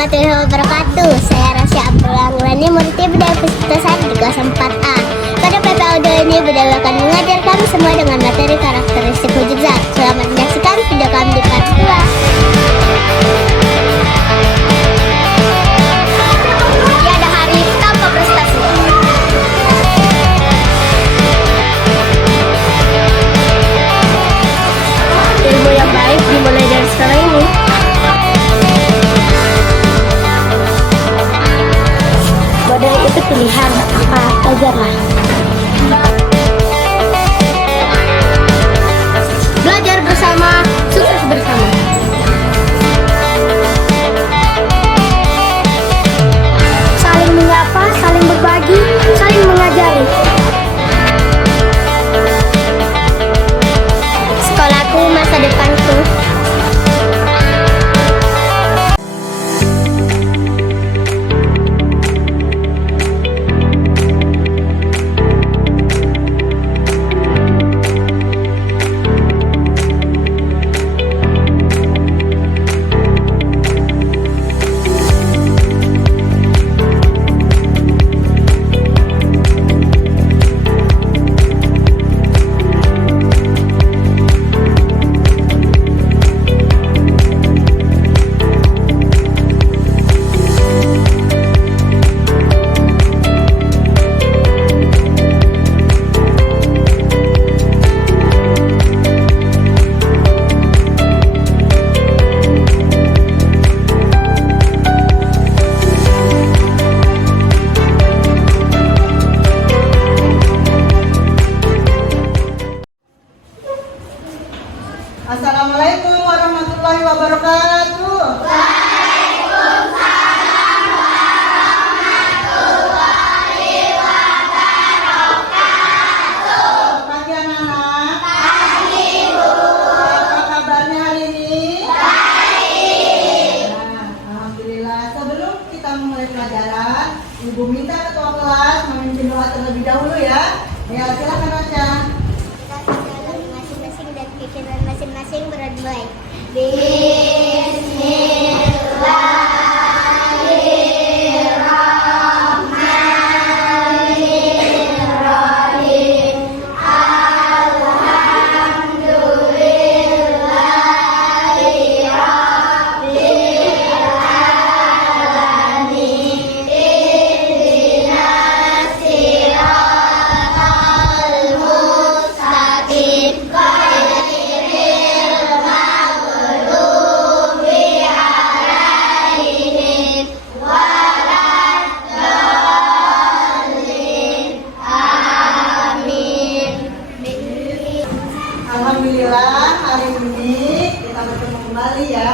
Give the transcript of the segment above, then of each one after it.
warahmatullahi wabarakatuh. Saya Rasya Abdul Anglani, murid Budaya Puskesmas di kelas 4A. Pada PPAUD ini Budaya akan mengajar kami semua dengan materi karakteristik wujud zat. Selamat menyaksikan video kami di part 2. Tiada hari tanpa prestasi. Ilmu yang baik dimulai dari sekarang ini. Badai itu pilihan, apa pelajarlah. Belajar bersama, sukses bersama. Saling menyapa, saling berbagi, saling mengajari. Sekolahku, masa depanku. Assalamualaikum warahmatullahi wabarakatuh. Waalaikumsalam warahmatullahi wabarakatuh. Pagi anak-anak. Pagi, Bu. Apa kabarnya hari ini? Baik. Nah, alhamdulillah. Sebelum kita memulai pelajaran, Ibu minta ketua kelas memimpin doa terlebih dahulu ya. Ya, silakan Rasya. Masing-masing dan pikiran masing-masing berat-baik. Alhamdulillah hari ini kita bertemu kembali ya.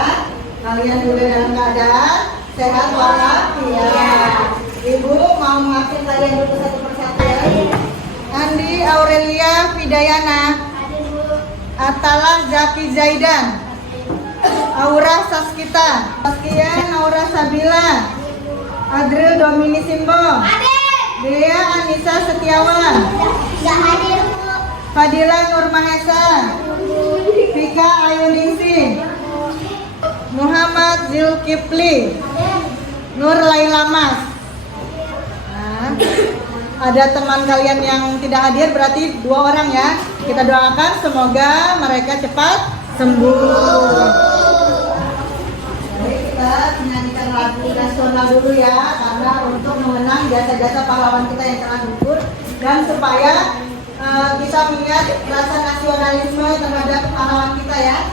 Kalian juga dalam keadaan sehat walafiat. Ibu mau mengakhiri kalian dulu satu persatu ya. Andi Aurelia Vidayana, Atalah Zaki Zaidan, Aura Saskita, Saskian Aura Sabila, Adril Domini Simbo, Dea Anissa Setiawan, Nggak hadir, Bu. Fadila Nur Mahesa, Vika Ayuningsih, Muhammad Zulkifli, Nur Laila Mas. Nah, ada teman kalian yang tidak hadir berarti 2 orang ya. Kita doakan semoga mereka cepat sembuh. Jadi kita menyanyikan lagu nasional dulu ya, karena untuk mengenang jasa-jasa pahlawan kita yang telah gugur dan supaya kita melihat rasa nasionalisme terhadap pahlawan kita ya.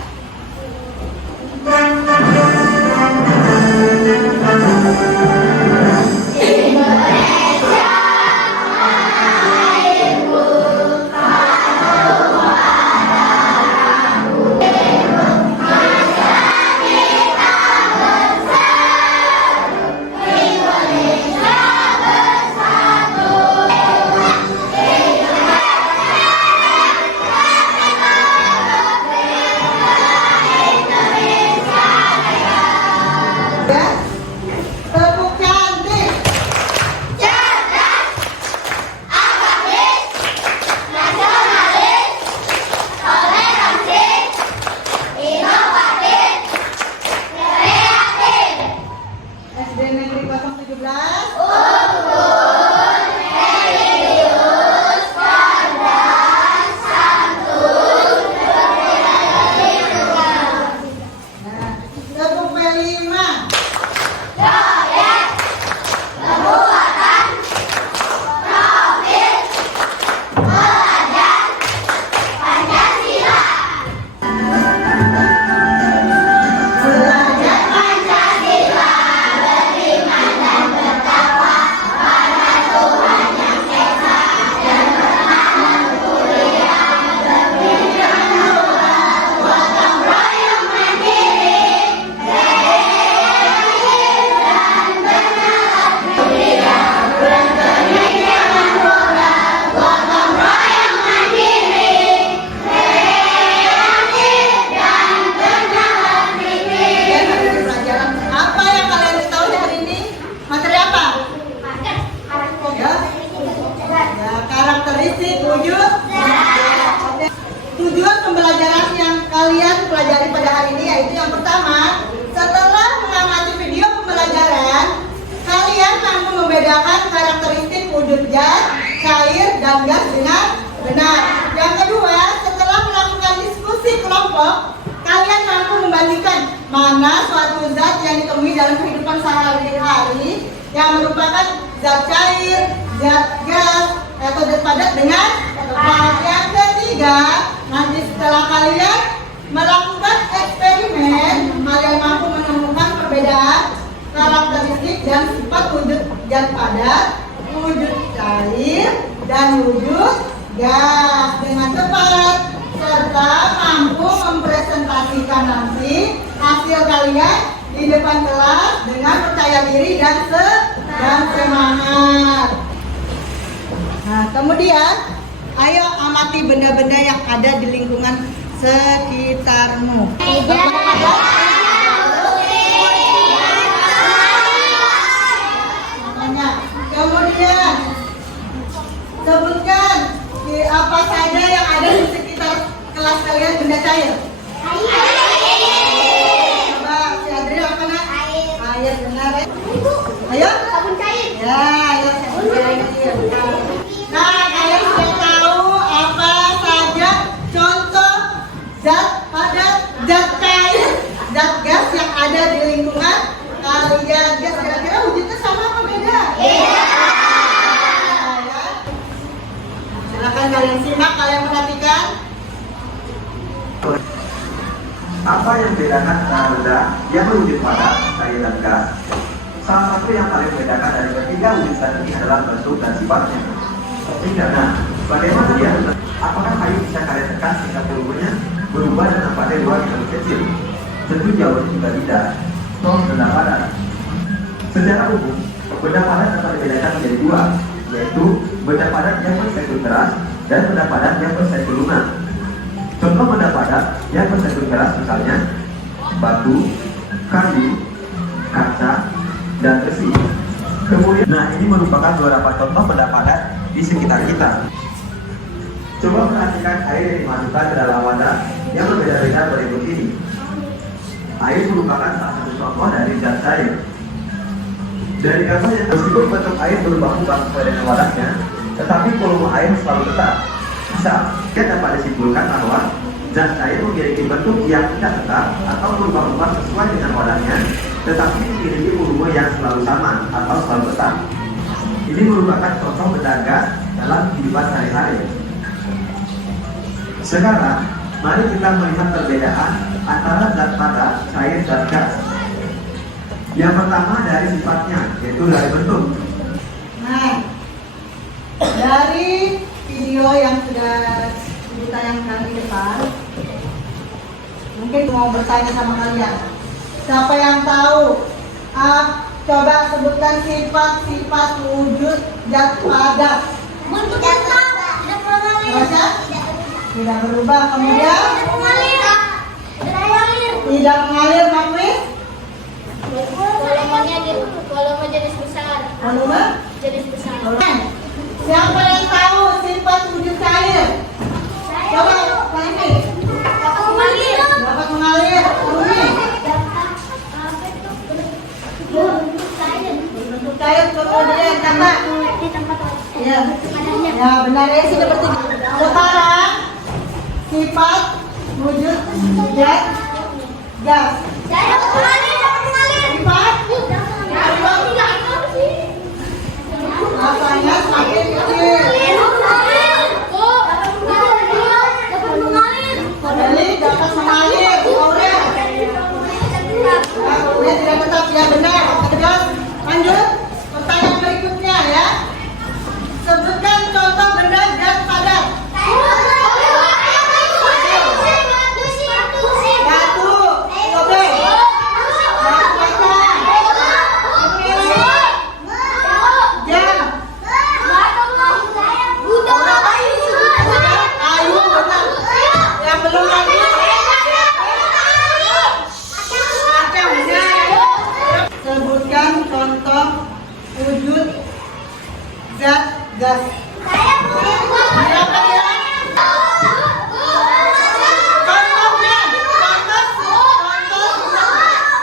kelima. Apa yang kalian tahu hari ini? Materi apa? Ya, karakteristik wujud. Tujuan pembelajaran yang kalian pelajari pada hari ini yaitu yang pertama, setelah mengamati video pembelajaran, kalian mampu membedakan karakteristik wujud zat, cair, dan gas dengan benar. Yang kedua, setelah melakukan diskusi kelompok, kalian mampu membandingkan mana suatu zat yang ditemui dalam kehidupan sehari-hari yang merupakan zat cair, zat gas, atau zat padat dengan tepat. Yang ketiga, nanti setelah kalian melakukan eksperimen, kalian mampu menemukan perbedaan karakteristik dan sifat wujud zat padat, wujud cair, dan wujud gas dengan tepat, serta mampu mempresentasikan nanti hasil kalian di depan kelas dengan percaya diri dan semangat. Nah, kemudian ayo amati benda-benda yang ada di lingkungan sekitarmu. Kemudian sebutkan apa saja yang ada di sekitar kelas kalian benda cair. Coba si Adri apa nak? Air benar. Ayo. Sabun cair. Ya, ayo sabun cair. Nah, kalian sudah tahu apa saja contoh zat padat, zat cair, zat gas yang ada di lingkungan kalian. Gas kira-kira wujudnya sama apa beda? Silakan kalian simak, kalian perhatikan. Apa yang membedakan antara benda yang berwujud padat, cair, dan gas? Salah satu yang paling membedakan dari ketiga wujud zat ini adalah bentuk dan sifatnya. Nah, bagaimana dia? Apakah kayu bisa kalian tekan sehingga volumenya berubah dan nampaknya luar yang lebih kecil? Tentu jawabannya juga tidak. Toh benda padat. Secara umum, benda padat dapat dibedakan menjadi dua, yaitu benda padat yang bersektor keras dan benda padat yang bersektor lunak. Contoh benda padat yang bersektor keras misalnya batu, kayu, kaca, dan besi. Kemudian, nah ini merupakan beberapa contoh benda padat di sekitar kita. Coba perhatikan air yang dimasukkan ke dalam wadah yang berbeda-beda berikut ini. Air merupakan salah satu contoh dari zat cair. Dari gambarnya, meskipun bentuk air berubah-ubah sesuai dengan wadahnya, tetapi volume air selalu tetap. Misal, kita dapat disimpulkan bahwa zat cair memiliki bentuk yang tidak tetap atau berubah-ubah sesuai dengan wadahnya, tetapi memiliki volume yang selalu sama atau selalu tetap. Ini merupakan contoh benda gas dalam kehidupan sehari-hari. Sekarang, mari kita melihat perbedaan antara zat padat, cair, dan gas. Yang pertama dari sifatnya, yaitu dari bentuk. Nah, dari video yang sudah ditayangkan di depan, mungkin mau bertanya sama kalian. Siapa yang tahu? Coba sebutkan sifat-sifat wujud zat padat. Baca? Tidak berubah. Kemudian tidak mengalir, Maklis. Volume jenis besar. Volume Jenis besar. Siapa yang tahu sifat wujud cair? Coba Maklis. Dapat mengalir. Dapat mengalir. Rumi. Bentuk cair kemudian kata. Di tempat Ya. Ya, benar ya, sudah bertiga. Sekarang sifat wujud zat gas. Dapat mengalir. ya benar. Terus lanjut. Pertanyaan berikutnya ya. Sebutkan contoh benda zat padat. Batu. Oke. Batu bata. Jam. Kayu benar. Yang belum lagi. Apa benar? Sebutkan contoh wujud zat gas. Berapa ya? Contohnya,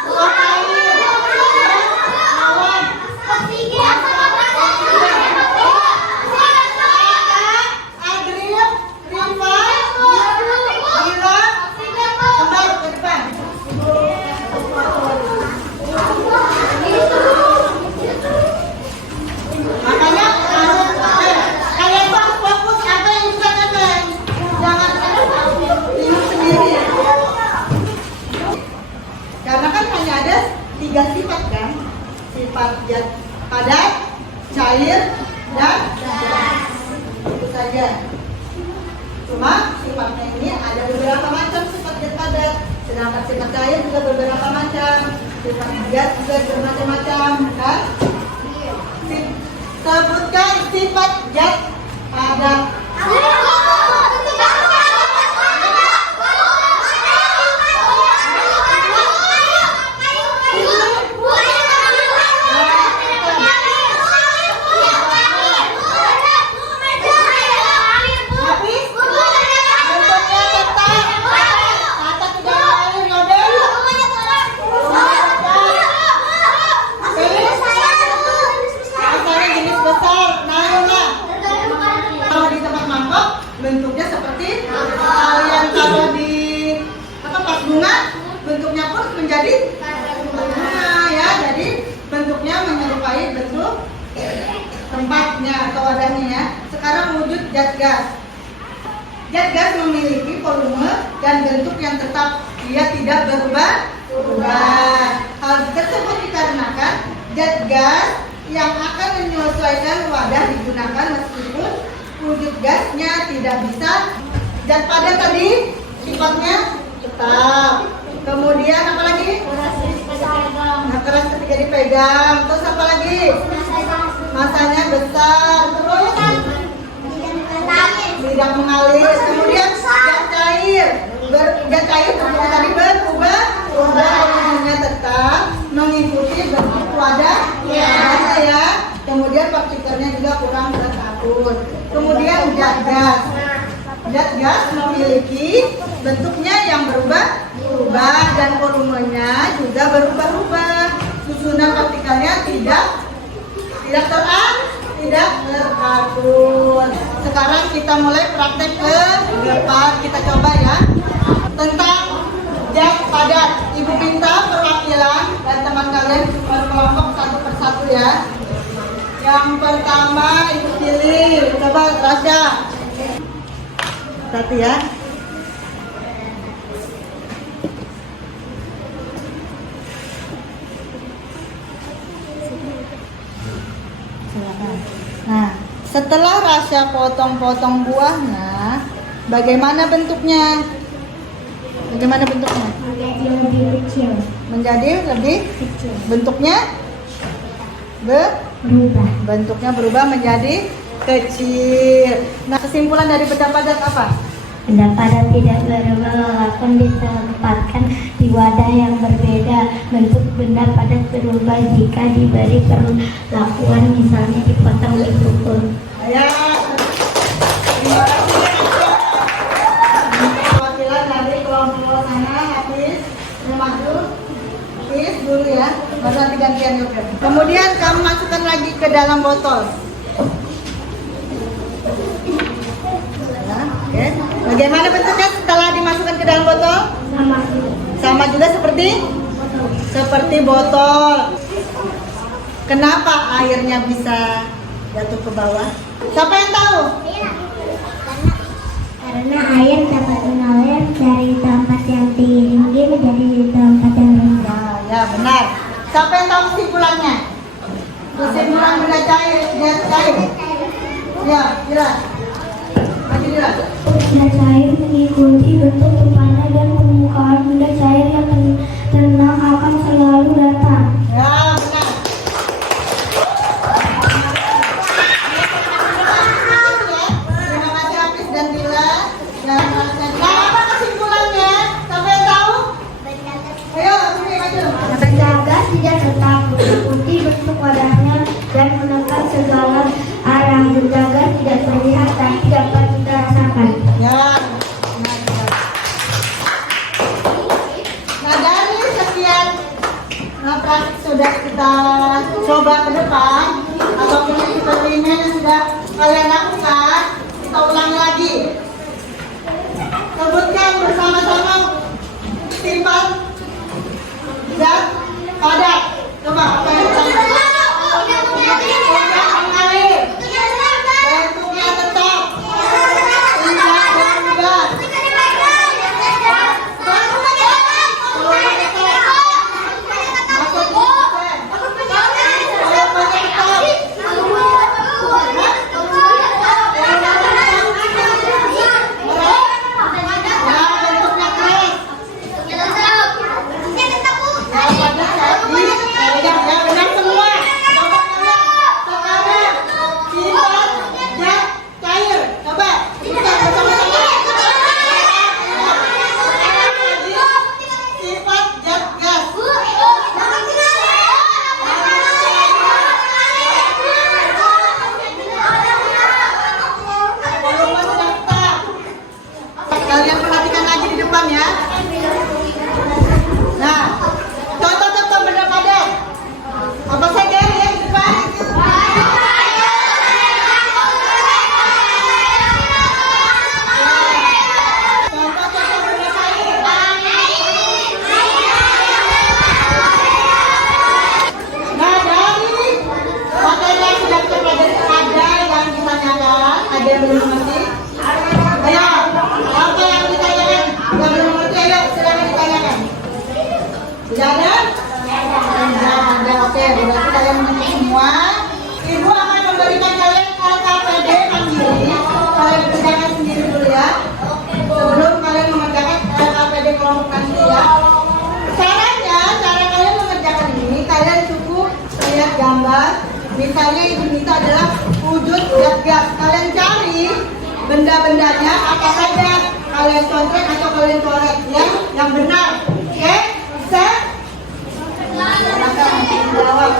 contoh air, awan, agril, riva, gila, kembali ke depan. Makanya kalian tuh harus fokus apa yang bisa kalian. Jangan bingung sendiri. Karena kan hanya ada 3 sifat kan, sifat zat padat, cair, dan gas. Itu saja. Cuma sifatnya ini ada beberapa macam sifat zat padat, sedangkan sifat cair juga beberapa macam, sifat gas juga bermacam-macam kan. Sebutkan sifat zat padat. Habis? Bentuknya tetap. Kata tidak air, model. Asalnya jenis besar, naiklah. Kalau di tempat mangkok, bentuknya seperti kalian taruh di pas bunga, bentuknya pun menjadi bunga ya. Jadi bentuknya menyerupai bentuk tempatnya atau wadahnya ya. Sekarang wujud zat gas. Zat gas memiliki volume dan bentuk yang tetap, dia tidak berubah-ubah. Hal tersebut dikarenakan zat gas yang akan menyesuaikan wadah digunakan meskipun wujud gasnya tidak bisa. Zat padat tadi sifatnya tetap. Kemudian apa lagi? Keras ketika dipegang. Terus apa lagi? Masanya besar. Terus tidak mengalir. Kemudian zat cair. Zat cair seperti tadi berubah, volume tetap mengikuti bentuk wadah ya. Kemudian partikelnya juga kurang teratur. Kemudian zat gas. Zat gas memiliki bentuknya yang berubah-ubah dan volumenya juga berubah-ubah. Susunan partikelnya tidak teratur. Sekarang kita mulai praktek ke depan. Kita coba ya tentang zat padat. Ibu minta perwakilan dan teman kalian berkelompok satu persatu ya. Yang pertama ibu pilih, coba Rasya. Satu ya. Silakan. Nah, setelah Rasya potong-potong buahnya, bagaimana bentuknya? Bagaimana bentuknya? Menjadi lebih kecil. Menjadi lebih Kecil. bentuknya Berubah. bentuknya berubah menjadi kecil. Nah, kesimpulan dari benda padat apa? Benda padat tidak berubah walaupun ditempatkan di wadah yang berbeda. Bentuk benda padat berubah jika diberi perlakuan, misalnya dipotong, dipukul. Ya. Terima kasih. Perwakilan dari kelompok sana habis maju. Habis dulu ya. Baru nanti gantian juga. Kemudian kamu masukkan lagi ke dalam botol. Oke. Bagaimana bentuknya setelah dimasukkan ke dalam botol? Sama juga seperti botol. Kenapa airnya bisa jatuh ke bawah? Siapa yang tahu? Karena air dapat mengalir dari tempat yang tinggi menjadi tempat yang rendah. Nah, ya benar. Siapa yang tahu kesimpulannya? Kesimpulan benda cair, gas cair. Ya, jelas. Masih jelas. Benda cair mengikuti bentuk rupanya dan permukaan benda cair yang tenang akan selalu datang. Ya, benar. Terima kasih Hafiz dan Dila. Dan nah, apa kesimpulannya? Siapa yang tahu? Ayo, sini maju. Benda gas tidak tetap mengikuti bentuk wadahnya dan menekan segala arah. Benda gas tidak terlihat tapi dapat kita rasakan. Ya. Nah, dari sekian praktik sudah kita coba ke depan ataupun eksperimen yang sudah kalian lakukan, kita ulang lagi. Sebutkan bersama-sama sifat zat padat. Coba apa yang pertama? Mengalir. Bentuknya tetap. Tidak berubah. Kalian perhatikan lagi di depan ya. Nah, contoh-contoh benda padat. Apa saja yang di depan? Contoh-contoh benda cair. Nah, dari materi yang sudah kita pelajari ada yang ditanyakan, ada yang belum mengerti. Ayo, apa yang ditanyakan? Yang belum mengerti, ayo silakan ditanyakan. Tidak ada? Tidak ada. Oke, berarti kalian mengerti semua. Ibu akan memberikan kalian LKPD mandiri. Kalian kerjakan sendiri dulu ya. Sebelum kalian mengerjakan LKPD kelompok nanti ya. Caranya, cara kalian mengerjakan ini, kalian cukup lihat gambar. Misalnya ibu minta adalah wujud gas-gas. Kalian cari benda-bendanya apa saja, kalian contrek atau kalian coret yang benar. Oke, bisa? Silakan jawab.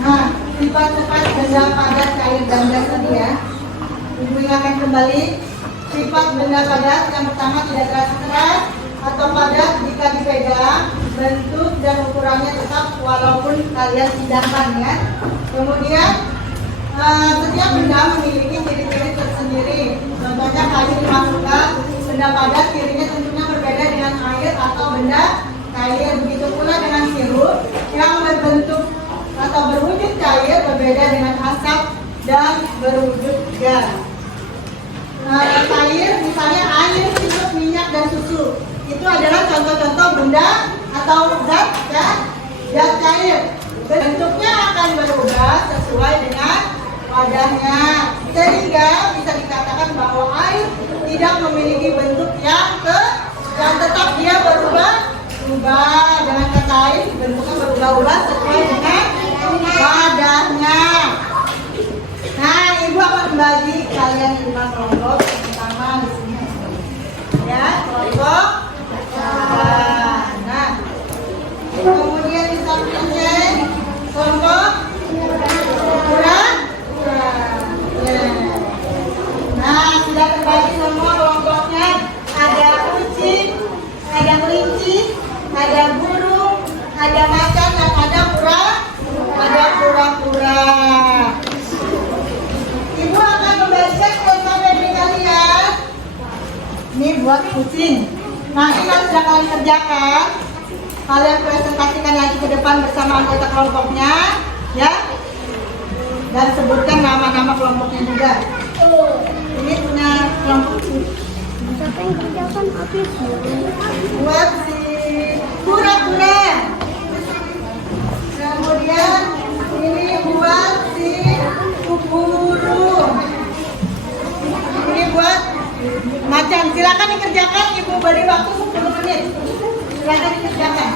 Nah, sifat-sifat benda padat, cair, dan gas tadi ya. Ibu ingatkan kembali. Sifat benda padat yang pertama tidak terasa keras atau padat jika dipegang, bentuk dan ukurannya tetap walaupun kalian pindahkan ya. Kemudian setiap benda memiliki ciri-ciri tersendiri. Contohnya kayu dimasukkan, benda padat cirinya tentunya berbeda dengan air atau benda cair. Begitu pula dengan sirup yang berbentuk atau berwujud cair berbeda dengan asap dan berwujud gas. Cair misalnya air, sirup, minyak, dan susu itu adalah contoh-contoh benda atau zat ya, zat cair. Bentuknya akan berubah sesuai dengan wadahnya, sehingga bisa dikatakan bahwa air tidak memiliki bentuk yang tetap, dia berubah dengan kata lain bentuknya berubah-ubah sesuai dengan wadahnya. Nah, ibu akan membagi kalian 5 kelompok pertama di sini ya, kelompok. Nah, kemudian di sampingnya kelompok ukuran. Nah, sudah terbagi semua kelompoknya. Ada kucing, ada kelinci, ada burung, ada macan, dan ada kura-kura. Ibu akan membagikan presentasi kalian. Ini buat kucing. Nanti kalau sudah kalian kerjakan, kalian presentasikan lagi ke depan bersama anggota kelompoknya, ya. Dan sebutkan nama-nama kelompoknya juga. Ini punya kelompok Siapa yang kerjakan Afif? buat si kura-kura. Kemudian ini buat si burung. Ini buat macan. Silakan dikerjakan, ibu beri waktu 10 menit. Silakan dikerjakan.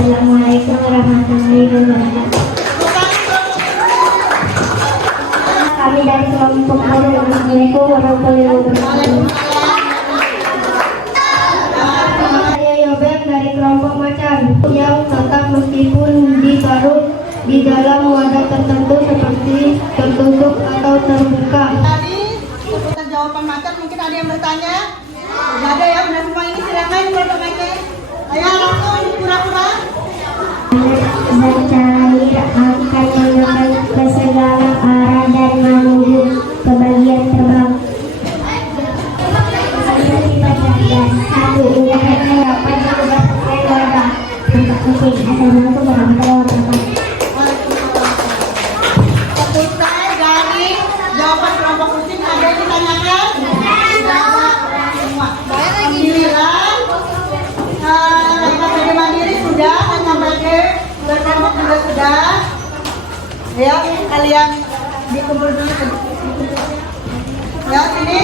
Assalamualaikum warahmatullahi wabarakatuh. Kami dari kelompok guru. Assalamualaikum warahmatullahi wabarakatuh. Saya Yobel dari kelompok macan yang tetap meskipun dikarut di dalam wadah tertentu seperti tertutup atau terbuka. Tadi seputar jawaban macan mungkin ada yang bertanya? Tidak ada ya, benar semua ini silakan bertanya. Ayo langsung pura-pura. Mencari akan menekan ke segala arah dan menuju ke bagian terbang. Satu, udahnya dapat diubah sesuai wadah. Assalamualaikum warahmatullahi wabarakatuh. Selesai dari jawaban kelompok kucing, ada yang ditanyakan? Tidak ada, semua. Alhamdulillah. KPD Mandiri sudah, KPD berkelompok juga sudah. Ya, kalian dikumpul dulu. Ya, sini.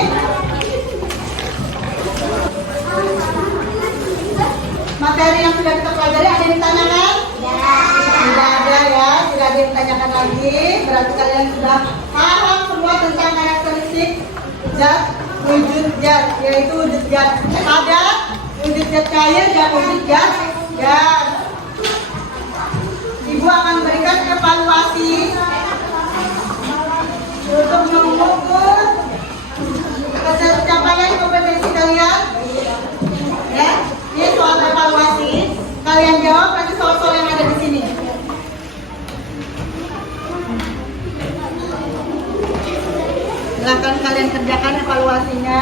Materi yang sudah kita pelajari ada yang ditanyakan? Tidak ada ya, tidak ada yang ditanyakan lagi. Berarti kalian sudah paham semua tentang karakteristik zat, wujud zat, yaitu wujud zat padat, wujud zat cair, dan wujud zat gas. Ibu akan berikan evaluasi untuk mengukur pencapaian kompetensi kalian. Ya, ini soal evaluasi. Kalian jawab nanti soal-soal yang ada di sini. Silakan kalian kerjakan evaluasinya.